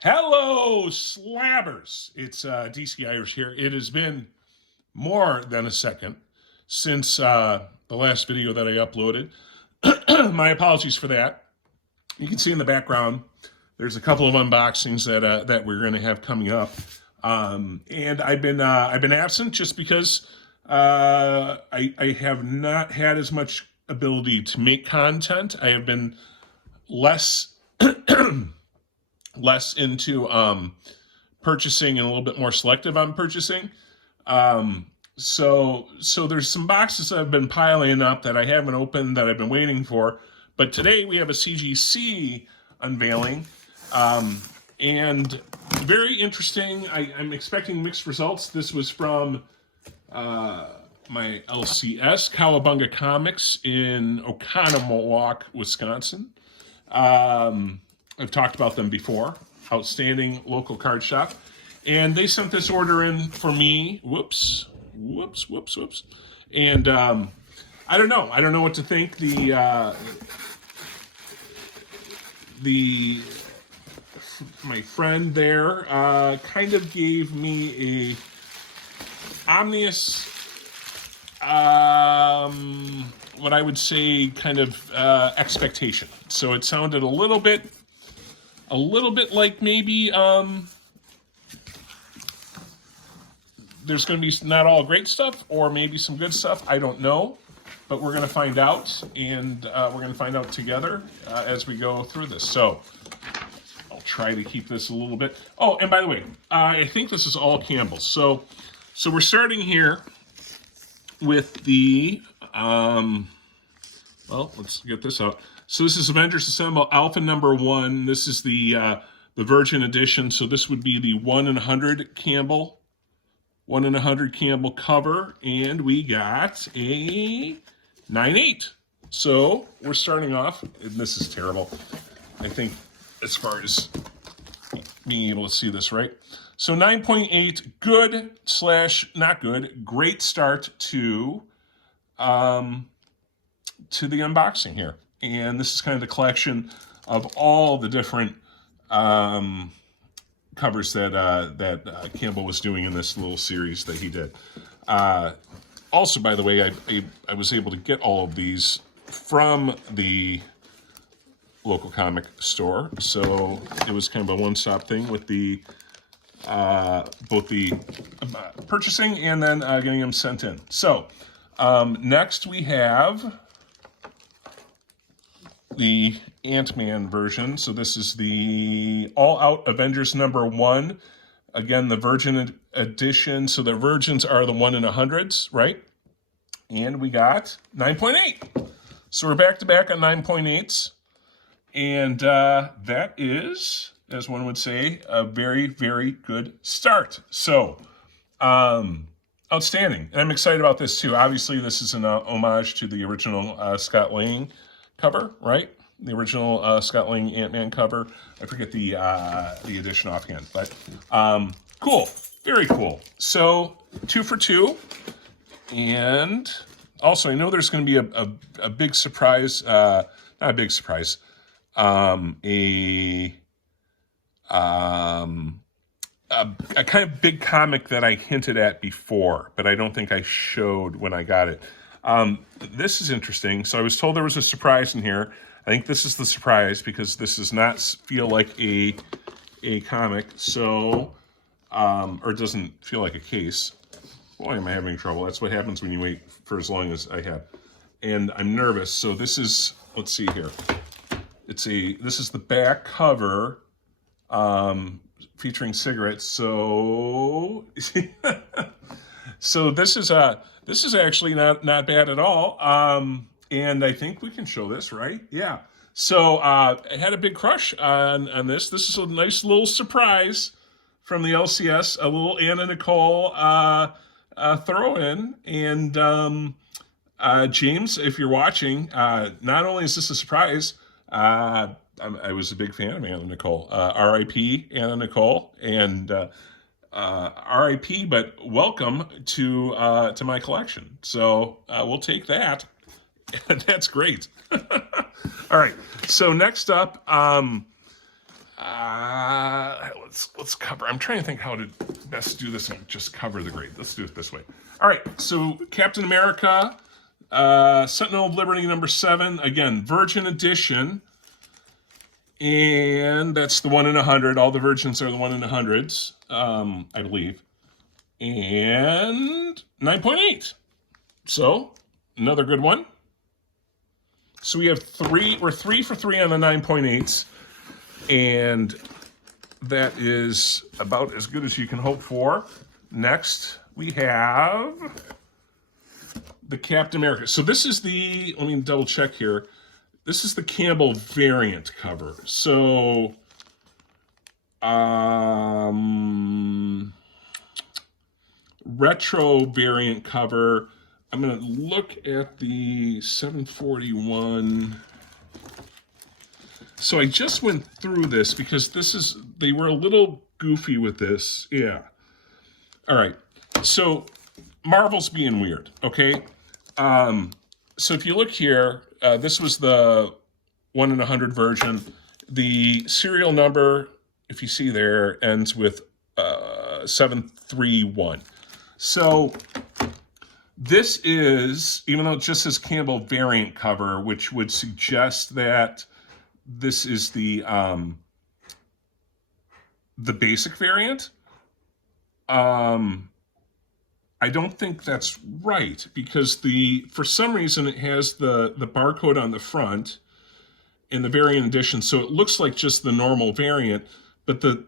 Hello, slabbers. It's DC Irish here. It has been more than a second since the last video that I uploaded. My apologies for that. You can see in the background, there's a couple of unboxings that we're going to have coming up, and I've been absent just because I have not had as much ability to make content. I have been less into purchasing and a little bit more selective on purchasing. So there's some boxes that have been piling up that I haven't opened that I've been waiting for. But today we have a CGC unveiling, and very interesting. I'm expecting mixed results. This was from my LCS, Cowabunga Comics in Oconomowoc, Wisconsin. I've talked about them before. Outstanding local card shop. And they sent this order in for me. Whoops. And I don't know. I don't know what to think. My friend there kind of gave me a ominous, what I would say, kind of expectation. So it sounded a little bit like maybe there's going to be not all great stuff, or maybe some good stuff. I don't know, but we're going to find out, and we're going to find out together as we go through this. So I'll try to keep this a little bit. Oh, and by the way, I think this is all Campbell. So we're starting here with the well, let's get this out. So this is Avengers Assemble Alpha number 1. This is the Virgin edition. So this would be the 1 in 100 Campbell, 1 in 100 Campbell cover, and we got a 9.8. So we're starting off, and this is terrible, I think, as far as being able to see this right. So 9.8, good / not good, great start to the unboxing here. And this is kind of the collection of all the different covers that Campbell was doing in this little series that he did. Also, by the way, I was able to get all of these from the local comic store, so it was kind of a one-stop thing with the both the purchasing and then getting them sent in. So next we have the Ant-Man version. So this is the all-out Avengers number 1. Again, the Virgin edition. So the Virgins are the 1 in 100s, right? And we got 9.8. So we're back-to-back on 9.8s. And that is, as one would say, a very, very good start. So, outstanding. And I'm excited about this, too. Obviously, this is an homage to the original Scott Lang cover, right? The original Scott Lang Ant-Man cover. I forget the edition offhand, but cool, very cool. So 2 for 2, and also I know there's going to be a big surprise, not a big surprise, a kind of big comic that I hinted at before, but I don't think I showed when I got it. This is interesting. So I was told there was a surprise in here. I think this is the surprise because this does not feel like a comic. So, or it doesn't feel like a case. Boy, am I having trouble. That's what happens when you wait for as long as I have. And I'm nervous. So this is, let's see here. This is the back cover, featuring cigarettes. So, so this is actually not bad at all. And I think we can show this, right? Yeah. So I had a big crush on this. This is a nice little surprise from the LCS, a little Anna Nicole throw in. And James, if you're watching, not only is this a surprise, I was a big fan of Anna Nicole. R.I.P. Anna Nicole, and R.I.P. But welcome to my collection. So we'll take that. That's great. All right. So next up, let's cover. I'm trying to think how to best do this and just cover the grade. Let's do it this way. All right, so Captain America, Sentinel of Liberty #7, again, Virgin Edition, and that's the 1 in 100. All the Virgins are the 1 in 100s, I believe, and 9.8. So another good one. So we have we're 3 for 3 on the 9.8s, and that is about as good as you can hope for. Next, we have the Captain America. So this is the, let me double check here. This is the Campbell variant cover. So, retro variant cover. I'm going to look at the 741. So I just went through this because they were a little goofy with this. Yeah. All right. So Marvel's being weird. Okay. So if you look here, this was the 1 in 100 version. The serial number, if you see there, ends with 731. So this is, even though it just says Campbell variant cover, which would suggest that this is the basic variant. I don't think that's right, because for some reason it has the barcode on the front in the variant edition, so it looks like just the normal variant, but the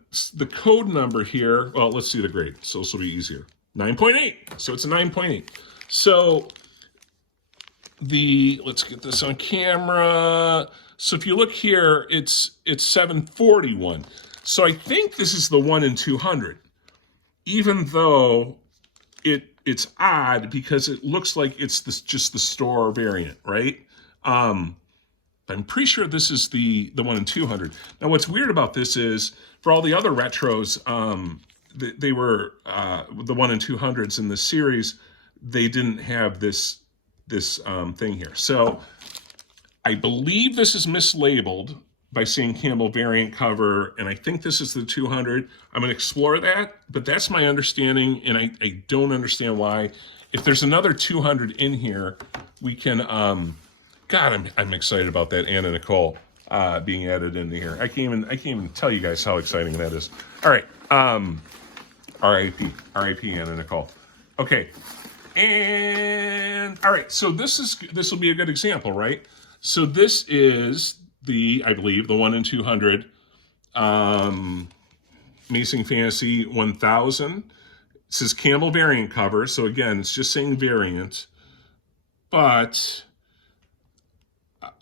code number here, well, let's see the grade, so this will be easier. 9.8, so it's a 9.8. So let's get this on camera. So if you look here, it's 741. So I think this is the 1 in 200, even though it's odd because it looks like it's just the store variant, right? I'm pretty sure this is the 1 in 200. Now, what's weird about this is for all the other retros, they were the 1 in 200s in the series. They didn't have this thing here. So I believe this is mislabeled by saying Campbell variant cover, and I think this is the 200. I'm going to explore that, but that's my understanding, and I don't understand why. If there's another 200 in here, we can, God, I'm excited about that Anna Nicole being added into here. I can't even tell you guys how exciting that is. All right, R.I.P. Anna Nicole. Okay, and all right, so this will be a good example, right? So this is I believe the 1 in 200 Amazing Fantasy 1000. It says Campbell variant cover, so again, it's just saying variant, but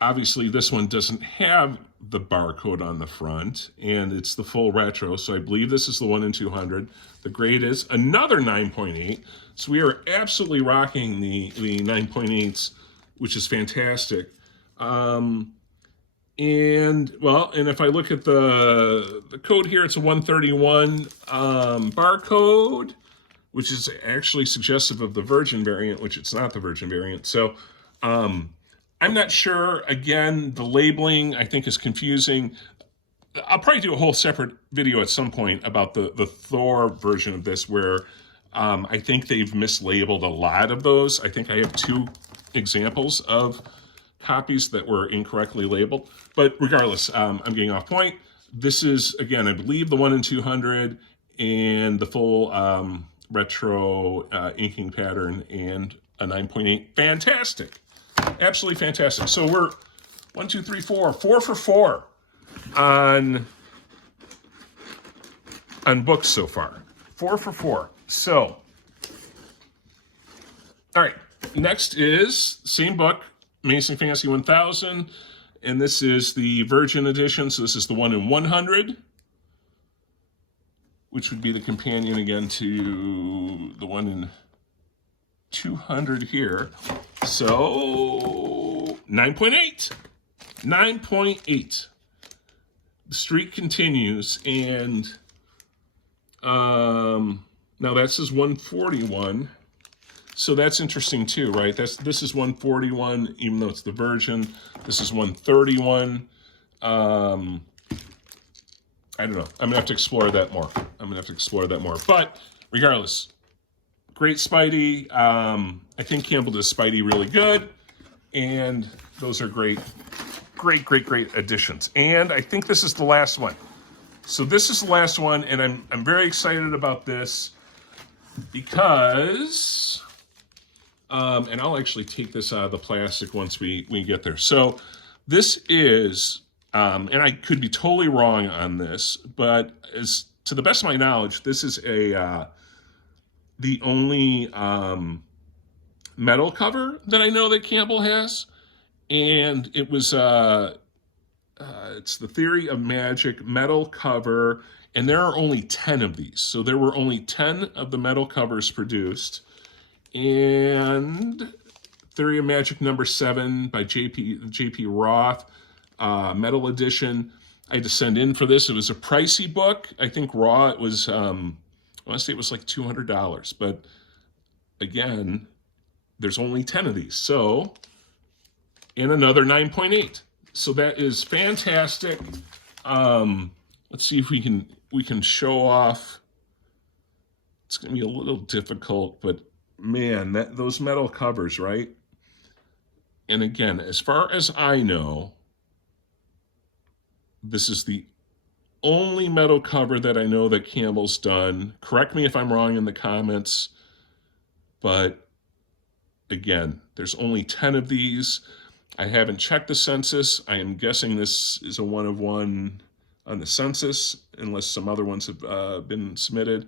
obviously this one doesn't have the barcode on the front, and it's the full retro, so I believe this is the 1 in 200. The grade is another 9.8, so we are absolutely rocking the 9.8s, which is fantastic. And if I look at the code here, it's a 131 barcode, which is actually suggestive of the Virgin variant, which it's not the Virgin variant. So I'm not sure. Again, the labeling I think is confusing. I'll probably do a whole separate video at some point about the Thor version of this, where I think they've mislabeled a lot of those. I think I have 2 examples of copies that were incorrectly labeled, but regardless, I'm getting off point. This is, again, I believe the 1 in 200 and the full retro inking pattern, and a 9.8. Fantastic, absolutely fantastic. So we're 4 for 4 on books so far. 4 for 4. So, all right, next is same book, Amazing Fantasy 1000, and this is the Virgin edition, so this is the 1 in 100, which would be the companion again to the 1 in 200 here. So 9.8. 9.8. The streak continues, and now that says 141. So that's interesting too, right? This is 141, even though it's the Virgin. This is 131. I don't know. I'm going to have to explore that more. But regardless, great Spidey. I think Campbell does Spidey really good. And those are great additions. And I think this is the last one. So this is the last one, and I'm very excited about this because, and I'll actually take this out of the plastic once we get there. So this is, and I could be totally wrong on this, but as to the best of my knowledge, this is the only metal cover that I know that Campbell has, and it was it's the Theory of Magic metal cover, and there are only 10 of these. So there were only 10 of the metal covers produced, and Theory of Magic number 7 by J.P. Roth, metal edition. I had to send in for this. It was a pricey book. I think raw it was, I want to say it was like $200, but again, there's only 10 of these. So, and another 9.8. So that is fantastic. Let's see if we can show off. It's going to be a little difficult, but man, those metal covers, right? And again, as far as I know, this is the only metal cover that I know that Campbell's done. Correct me if I'm wrong in the comments, but again, there's only 10 of these. I haven't checked the census. I am guessing this is a 1 of 1 on the census, unless some other ones have been submitted.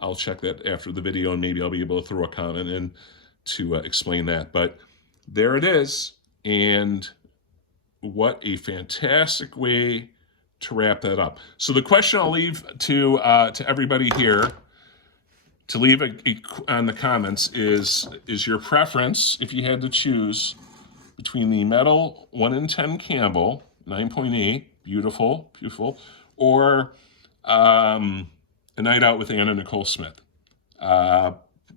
I'll check that after the video, and maybe I'll be able to throw a comment in to explain that. But there it is, and what a fantastic way to wrap that up. So the question I'll leave to everybody here to leave on the comments is your preference, if you had to choose, between the metal 1 in 10 Campbell, 9.8, beautiful, or A Night Out with Anna Nicole Smith.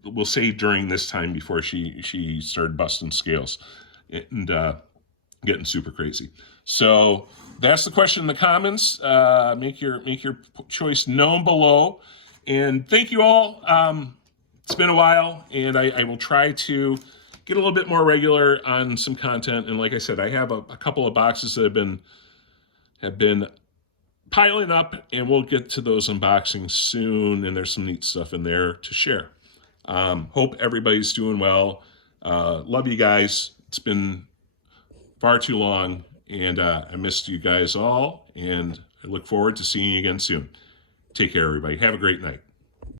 We'll say during this time before she started busting scales and getting super crazy. So that's the question in the comments. Make your choice known below. And thank you all. It's been a while, and I will try to get a little bit more regular on some content. And like I said, I have a couple of boxes that have been piling up, and we'll get to those unboxings soon. And there's some neat stuff in there to share. Hope everybody's doing well. Love you guys. It's been far too long, and I missed you guys all, and I look forward to seeing you again soon. Take care, everybody. Have a great night.